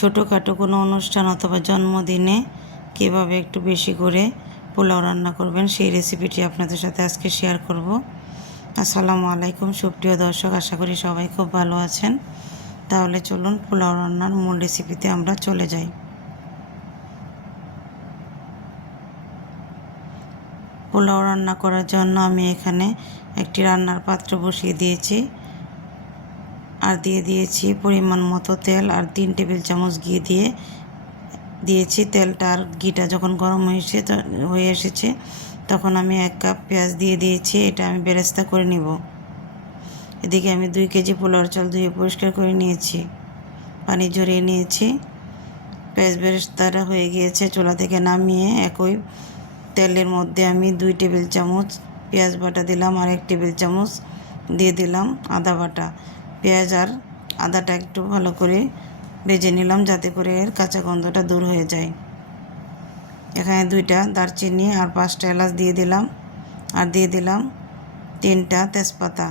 ছোটোখাটো কোনো অনুষ্ঠান অথবা জন্মদিনে কীভাবে একটু বেশি করে পোলাও রান্না করবেন সেই রেসিপিটি আপনাদের সাথে আজকে শেয়ার করব। আসসালামু আলাইকুম সুপ্রিয় দর্শক, আশা করি সবাই খুব ভালো আছেন। তাহলে চলুন পোলাও রান্নার মূল রেসিপিতে আমরা চলে যাই। পোলাও রান্না করার জন্য আমি এখানে একটি রান্নার পাত্র বসিয়ে দিয়েছি আর দিয়ে দিয়েছি পরিমাণ মতো তেল আর 3 টেবিল চামচ ঘি দিয়েছি। তেলটা আর ঘিটা যখন গরম হয়ে এসেছে তখন আমি 1 কাপ পেঁয়াজ দিয়ে দিয়েছি। এটা আমি বেরেস্তা করে নিব। এদিকে আমি 2 কেজি পোলাওর চাল ধুয়ে পরিষ্কার করে নিয়েছি, পানি ঝরিয়ে নিয়েছি। পেঁয়াজ বেরেস্তাটা হয়ে গিয়েছে, চুলা থেকে নামিয়ে একই তেলের মধ্যে আমি 2 টেবিল চামচ পেঁয়াজ বাটা দিলাম আর 1 টেবিল চামচ দিয়ে দিলাম আদা বাটা। পেঁয়াজ আর আদাটা একটু ভালো করে ভেজে নিলাম যাতে করে এর কাঁচা গন্ধটা দূর হয়ে যায়। এখানে 2টা দারচিনি আর 5টা এলাচ দিয়ে দিলাম আর দিয়ে দিলাম 3টা তেজপাতা।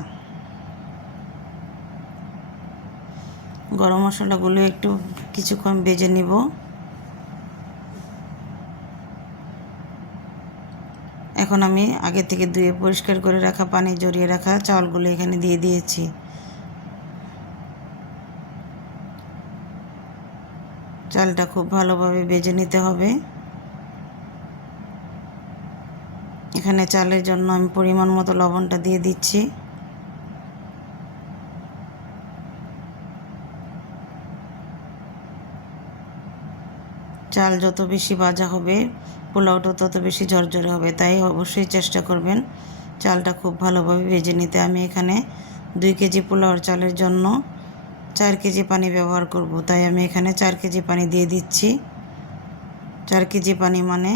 গরম মশলাগুলো একটু কিছুক্ষণ ভেজে নিব। এখন আমি আগে থেকে ধুয়ে পরিষ্কার করে রাখা পানি ঝরিয়ে রাখা চাউলগুলো এখানে দিয়ে দিয়েছি। চালটা খুব ভালোভাবে ভেজে নিতে হবে। এখানে চালের জন্য আমি পরিমাণ মতো লবণটা দিয়ে দিচ্ছি। চাল যত বেশি ভাজা হবে পোলাওটা তত বেশি ঝরঝরে হবে, তাই অবশ্যই চেষ্টা করবেন চালটা খুব ভালোভাবে ভেজে নিতে। আমি এখানে 2 কেজি পোলাওর চালের জন্য 4 কেজি পানি ব্যবহার করব, তাই আমি এখানে 4 কেজি পানি দিয়ে দিচ্ছি। 4 কেজি পানি মানে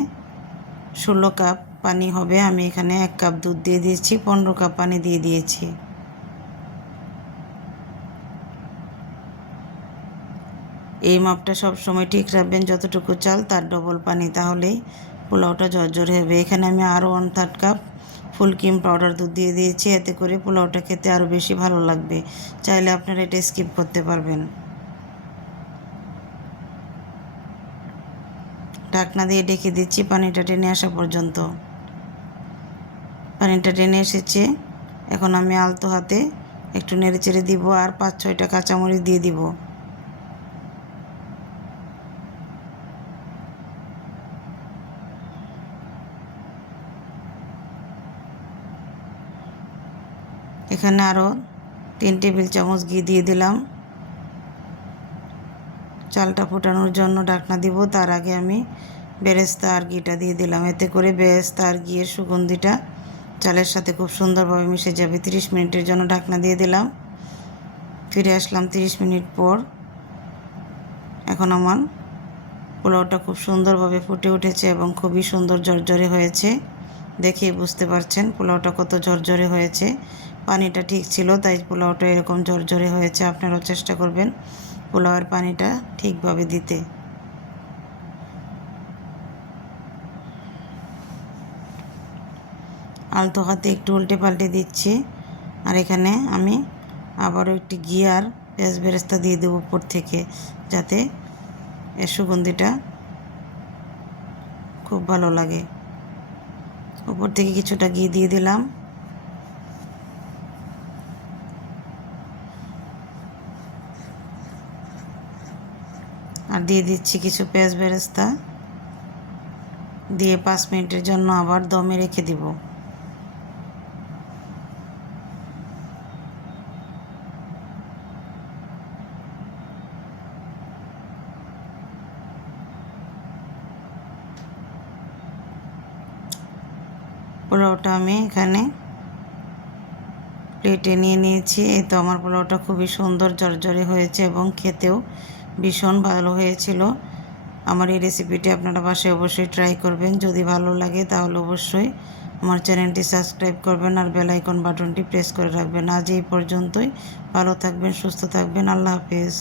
16 কাপ পানি হবে। আমি এখানে 1 কাপ দুধ দিয়ে দিয়েছি, 15 কাপ পানি দিয়ে দিয়েছি। এই মাপটা সব সময় ঠিক রাখবেন, যতটুকু চাল তার ডবল পানি, তাহলেই পোলাওটা ঝরঝরে হবে। এখানে আমি আরও 1/3 কাপ ফুল ক্রিম পাউডার দুধ দিয়ে দিয়েছি, এতে করে পোলাওটা খেতে আরও বেশি ভালো লাগবে। চাইলে আপনারা এটা স্কিপ করতে পারবেন। ঢাকনা দিয়ে ঢেকে দিচ্ছি পানিটা টেনে আসা পর্যন্ত। পানিটা টেনে এসেছে, এখন আমি আলতো হাতে একটু নেড়ে চেড়ে দিব আর 5-6টা কাঁচামরিচ দিয়ে দিব। এখানে আরও 3 টেবিল চামচ ঘি দিয়ে দিলাম। চালটা ফোটানোর জন্য ঢাকনা দিব, তার আগে আমি বেরেস্তা আর ঘিটা দিয়ে দিলাম। এতে করে বেরেস্তা আর ঘিয়ের সুগন্ধিটা চালের সাথে খুব সুন্দরভাবে মিশে যাবে। 30 মিনিটের জন্য ঢাকনা দিয়ে দিলাম। ফিরে আসলাম 30 মিনিট পর। এখন আমার পোলাওটা খুব সুন্দরভাবে ফুটে উঠেছে এবং খুবই সুন্দর ঝরঝরে হয়েছে। দেখেই বুঝতে পারছেন পোলাওটা কত ঝরঝরে হয়েছে। পানিটা ঠিক ছিল, তাই পোলাওটা এরকম ঝরঝরে হয়েছে। আপনারাও চেষ্টা করবেন পোলাওয়ের পানিটা ঠিকভাবে দিতে। আলতো হাতে একটু উল্টে পাল্টে দিচ্ছি। আর এখানে আমি আবারও একটি ঘি আর পেঁয়াজ বেরেস্তা দিয়ে দেবো উপর থেকে, যাতে এর সুগন্ধিটা খুব ভালো লাগে। উপর থেকে কিছুটা ঘি দিয়ে দিলাম। আর দিয়ে দিচ্ছি কিছু পেঁয়াজ বেরেস্তা দিয়ে 5 মিনিটের জন্য আবার দমে রেখে দিব। পোলাওটা আমি এখানে প্লেটে নিয়ে নিয়েছি। এই তো আমার পোলাওটা খুবই সুন্দর ঝরঝরে হয়েছে এবং খেতেও ভীষণ ভালো হয়েছিল। আমার এই রেসিপিটি আপনারা বাসায় অবশ্যই ট্রাই করবেন। যদি ভালো লাগে তাহলে অবশ্যই আমার চ্যানেলটি সাবস্ক্রাইব করবেন আর বেল আইকন বাটনটি প্রেস করে রাখবেন। আজ এই পর্যন্তই। ভালো থাকবেন, সুস্থ থাকবেন। আল্লাহ হাফেজ।